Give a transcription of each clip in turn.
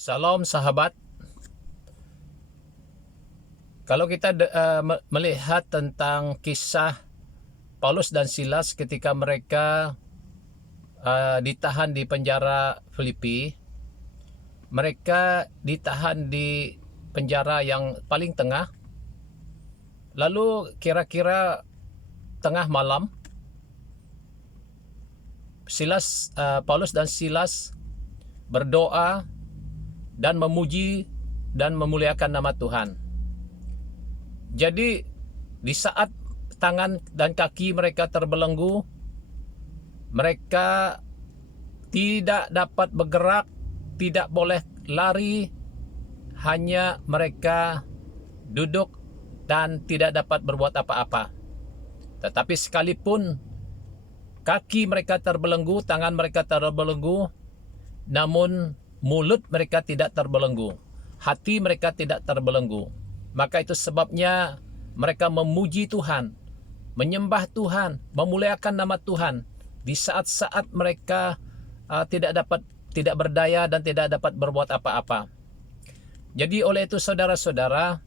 Salam sahabat. Kalau kita melihat tentang kisah Paulus dan Silas ketika mereka ditahan di penjara Filipi, mereka ditahan di penjara yang paling tengah. Lalu kira-kira tengah malam, Paulus dan Silas berdoa dan memuji dan memuliakan nama Tuhan. Jadi di saat tangan dan kaki mereka terbelenggu, mereka tidak dapat bergerak, tidak boleh lari, hanya mereka duduk dan tidak dapat berbuat apa-apa. Tetapi sekalipun kaki mereka terbelenggu, tangan mereka terbelenggu, namun mulut mereka tidak terbelenggu, hati mereka tidak terbelenggu. Maka itu sebabnya mereka memuji Tuhan, menyembah Tuhan, memuliakan nama Tuhan di saat-saat mereka tidak berdaya dan tidak dapat berbuat apa-apa. Jadi oleh itu saudara-saudara,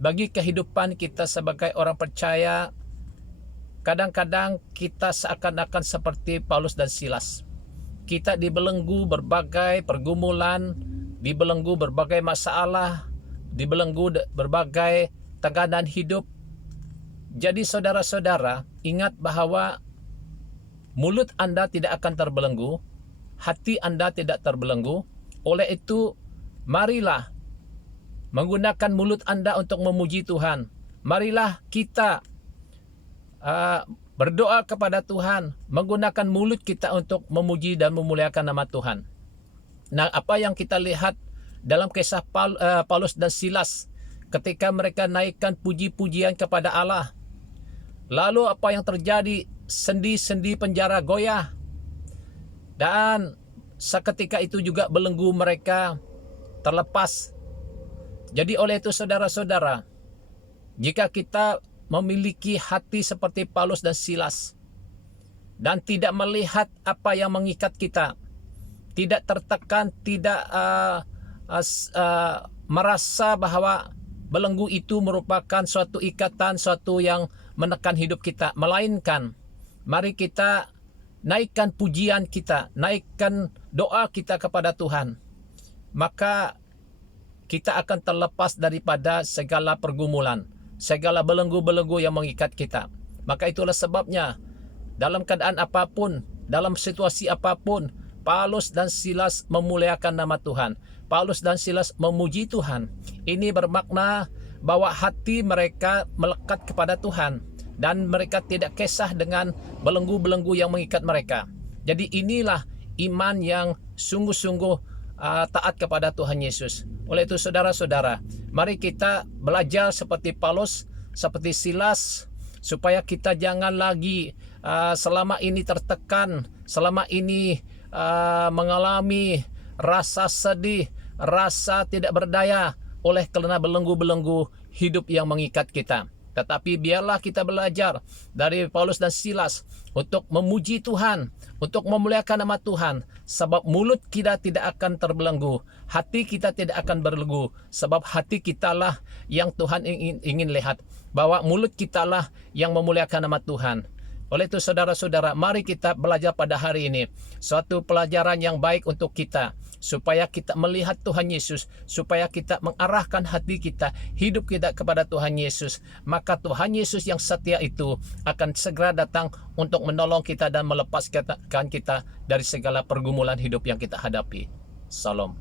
bagi kehidupan kita sebagai orang percaya, kadang-kadang kita seakan-akan seperti Paulus dan Silas. Kita dibelenggu berbagai pergumulan, dibelenggu berbagai masalah, dibelenggu berbagai tekanan hidup. Jadi saudara-saudara, ingat bahwa mulut Anda tidak akan terbelenggu, hati Anda tidak terbelenggu. Oleh itu, marilah menggunakan mulut Anda untuk memuji Tuhan. Marilah kita berdoa kepada Tuhan, menggunakan mulut kita untuk memuji dan memuliakan nama Tuhan. Nah, apa yang kita lihat dalam kisah Paulus dan Silas ketika mereka naikkan puji-pujian kepada Allah. Lalu apa yang terjadi? Sendi-sendi penjara goyah. Dan seketika itu juga belenggu mereka terlepas. Jadi oleh itu saudara-saudara, jika kita memiliki hati seperti Paulus dan Silas dan tidak melihat apa yang mengikat kita, tidak tertekan, tidak merasa bahwa belenggu itu merupakan suatu ikatan, suatu yang menekan hidup kita, melainkan mari kita naikkan pujian kita, naikkan doa kita kepada Tuhan, maka kita akan terlepas daripada segala pergumulan, segala belenggu-belenggu yang mengikat kita. Maka itulah sebabnya dalam keadaan apapun, dalam situasi apapun, Paulus dan Silas memuliakan nama Tuhan. Paulus dan Silas memuji Tuhan. Ini bermakna bahwa hati mereka melekat kepada Tuhan dan mereka tidak kisah dengan belenggu-belenggu yang mengikat mereka. Jadi inilah iman yang sungguh-sungguh taat kepada Tuhan Yesus. Oleh itu saudara-saudara, mari kita belajar seperti Paulus, seperti Silas, supaya kita jangan lagi selama ini tertekan, selama ini mengalami rasa sedih, rasa tidak berdaya oleh karena belenggu-belenggu hidup yang mengikat kita. Tetapi biarlah kita belajar dari Paulus dan Silas untuk memuji Tuhan, untuk memuliakan nama Tuhan, sebab mulut kita tidak akan terbelenggu, hati kita tidak akan berlenggu, sebab hati kitalah yang Tuhan ingin lihat, bahwa mulut kitalah yang memuliakan nama Tuhan. Oleh itu saudara-saudara, mari kita belajar pada hari ini suatu pelajaran yang baik untuk kita, supaya kita melihat Tuhan Yesus, supaya kita mengarahkan hati kita, hidup kita kepada Tuhan Yesus. Maka Tuhan Yesus yang setia itu akan segera datang untuk menolong kita dan melepaskan kita dari segala pergumulan hidup yang kita hadapi. Salam.